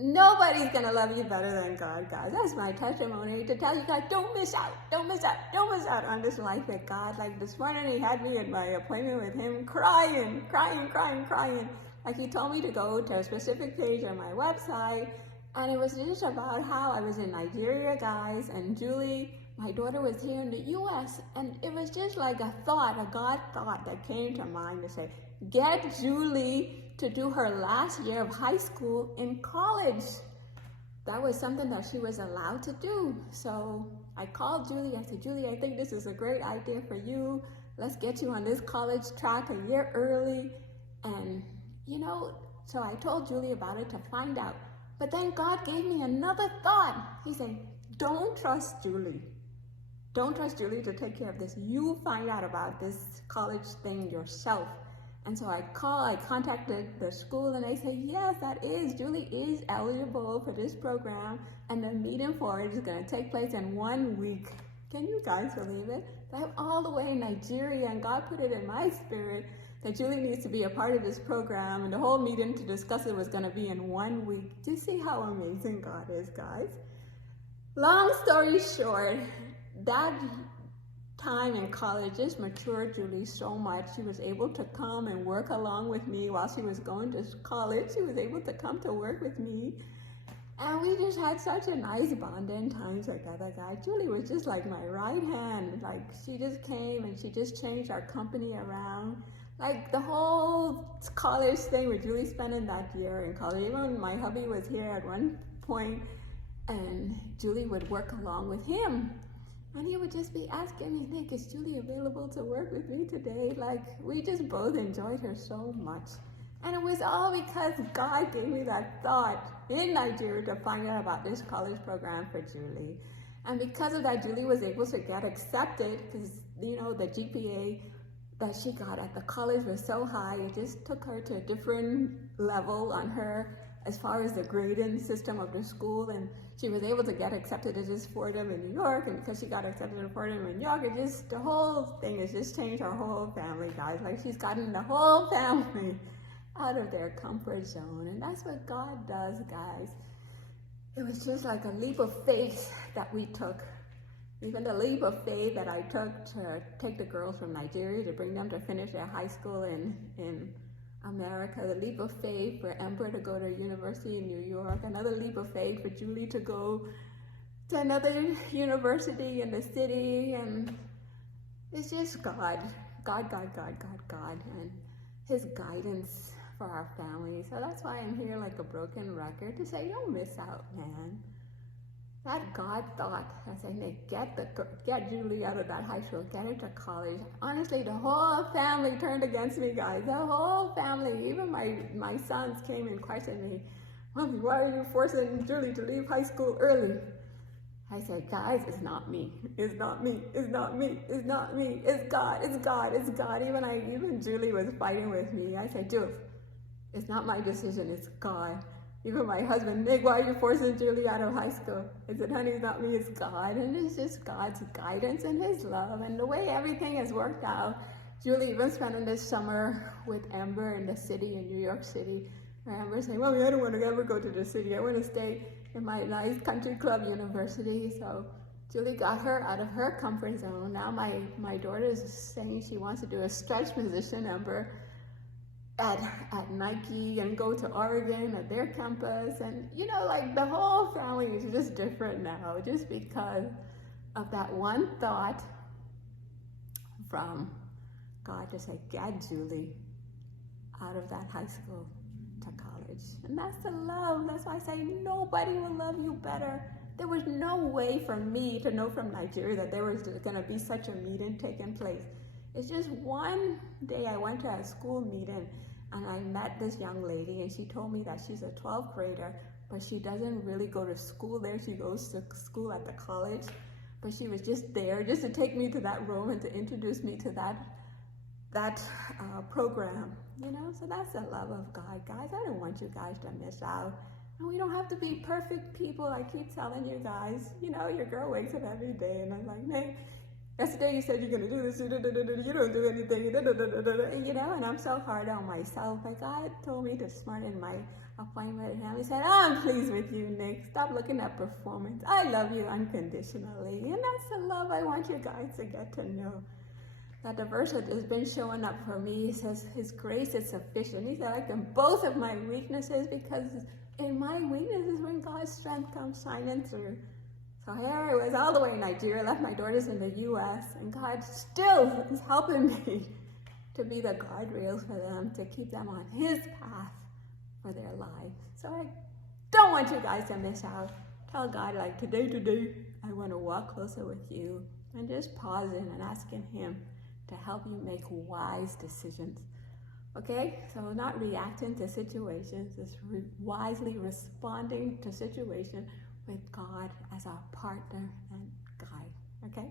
Nobody's gonna love you better than God, guys. That's my testimony to tell you guys, don't miss out, don't miss out, don't miss out on this life with God. Like this morning, he had me at my appointment with him crying. Like he told me to go to a specific page on my website, and it was just about how I was in Nigeria, guys, and Julie, my daughter, was here in the U.S., and it was just like a thought, a God thought that came to mind to say, get Julie to do her last year of high school in college. That was something that she was allowed to do. So I called Julie. I said, Julie, I think this is a great idea for you. Let's get you on this college track a year early. And, so I told Julie about it to find out. But then God gave me another thought. He said, don't trust Julie. Don't trust Julie to take care of this. You find out about this college thing yourself. And so I contacted the school, and they said, yes, Julie is eligible for this program, and the meeting for it is going to take place in 1 week. Can you guys believe it? I'm all the way in Nigeria, and God put it in my spirit that Julie needs to be a part of this program, and the whole meeting to discuss it was going to be in 1 week. Do you see how amazing God is, guys? Long story short, that time in college just matured Julie so much. She was able to come and work along with me while she was going to college. She was able to come to work with me. And we just had such a nice bonding time together, guys. Julie was just like my right hand. Like, she just came and she just changed our company around. Like, the whole college thing with Julie spending that year in college. Even my hubby was here at one point, and Julie would work along with him. And he would just be asking me, Nick, is Julie available to work with me today? Like, we just both enjoyed her so much. And it was all because God gave me that thought in Nigeria to find out about this college program for Julie. And because of that, Julie was able to get accepted because, the GPA that she got at the college was so high. It just took her to a different level on her as far as the grading system of the school, and she was able to get accepted to just Fordham in New York, and because she got accepted to Fordham in New York, the whole thing has just changed our whole family, guys. Like, she's gotten the whole family out of their comfort zone, and that's what God does, guys. It was just like a leap of faith that we took. Even the leap of faith that I took to take the girls from Nigeria to bring them to finish their high school in America, the leap of faith for Ember to go to university in New York, another leap of faith for Julie to go to another university in the city, and it's just God, and his guidance for our family. So that's why I'm here like a broken record to say, don't miss out, man. That God thought, I say, Nick, get Julie out of that high school, get her to college. Honestly, the whole family turned against me, guys. The whole family, even my sons came and questioned me. Mommy, why are you forcing Julie to leave high school early? I said, guys, it's not me. It's not me. It's not me. It's not me. It's God. It's God. It's God. Even Julie was fighting with me. I said, Julie, it's not my decision. It's God. Even my husband, Nick, why are you forcing Julie out of high school? I said, honey, it's not me, it's God. And it's just God's guidance and his love and the way everything has worked out. Julie even spending this summer with Amber in the city, in New York City. And Amber saying, Mommy, I don't want to ever go to the city. I want to stay in my nice country club university. So Julie got her out of her comfort zone. Now my daughter is saying she wants to do a stretch position, Amber, at Nike, and go to Oregon at their campus. And like, the whole family is just different now, just because of that one thought from God to say, get Julie out of that high school to college. And that's the love. That's why I say nobody will love you better. There was no way for me to know from Nigeria that there was going to be such a meeting taking place. It's just one day I went to a school meeting, and I met this young lady, and she told me that she's a 12th grader, but she doesn't really go to school there. She goes to school at the college, but she was just there just to take me to that room and to introduce me to that program, So that's the love of God, guys. I don't want you guys to miss out. And we don't have to be perfect people. I keep telling you guys, your girl wakes up every day, and I'm like, hey, Yesterday you said you're going to do this, you don't do anything, and and I'm so hard on myself. But God told me this morning in my appointment with him, he said, I'm pleased with you, Nick. Stop looking at performance. I love you unconditionally. And that's the love I want you guys to get to know. That the verse that has been showing up for me, he says, his grace is sufficient. He said, I can both of my weaknesses, because in my weaknesses when God's strength comes shining through. So here I was all the way in Nigeria, left my daughters in the U.S., and God still is helping me to be the guardrails for them, to keep them on his path for their lives. So I don't want you guys to miss out. Tell God, like, today, I want to walk closer with you, and just pausing and asking him to help you make wise decisions. Okay? So not reacting to situations, just wisely responding to situations with God as our partner and guide. Okay?